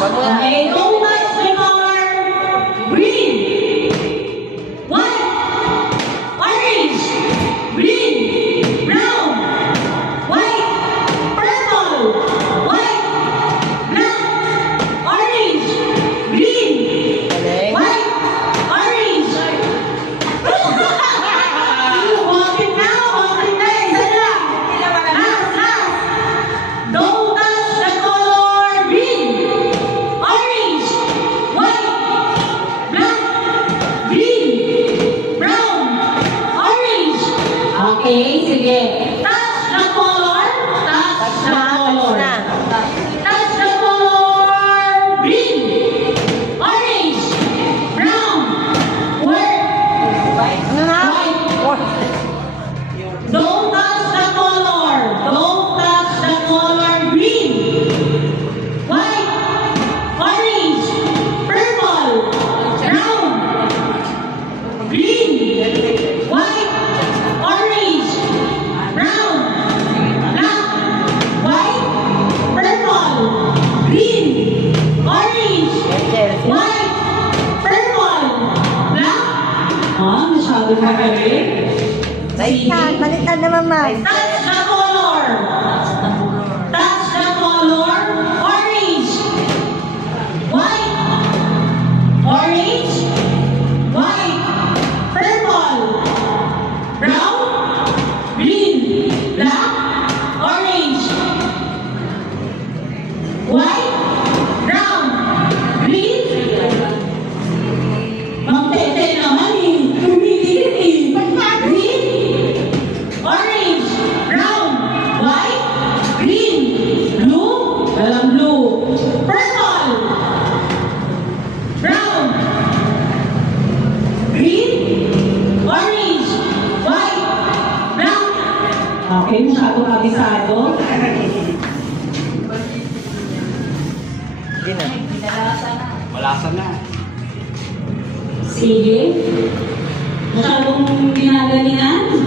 Okay, don't touch the color green, white, orange, green, brown, white, purple, white, black, orange, green, white, orange. Walking now, isa lang. Last. Don't touch the color green, orange, white, black, green, brown, orange. Okay, sige. Touch the color. Touch the color. Touch the color green, orange, brown, white. Don't touch the color. Don't touch the color green, white, orange, purple, brown, green, white, orange, brown, black, white, purple, green, orange, white, purple, black. Ah, masyado na kayo. Balikan na mama. Touch the color. Touch the color. Orange. White. Orange. White. Purple. Brown. Green. Black. Orange. White. Brown. Green. Ang tete naman eh. Tumigil eh. Green. Orange, brown, white, green, blue, walang blue, purple, brown, green, orange, white, black. Okay, masyado kabisado. Hindi na. Malasan na. Sige. Masyadong ginagalingan.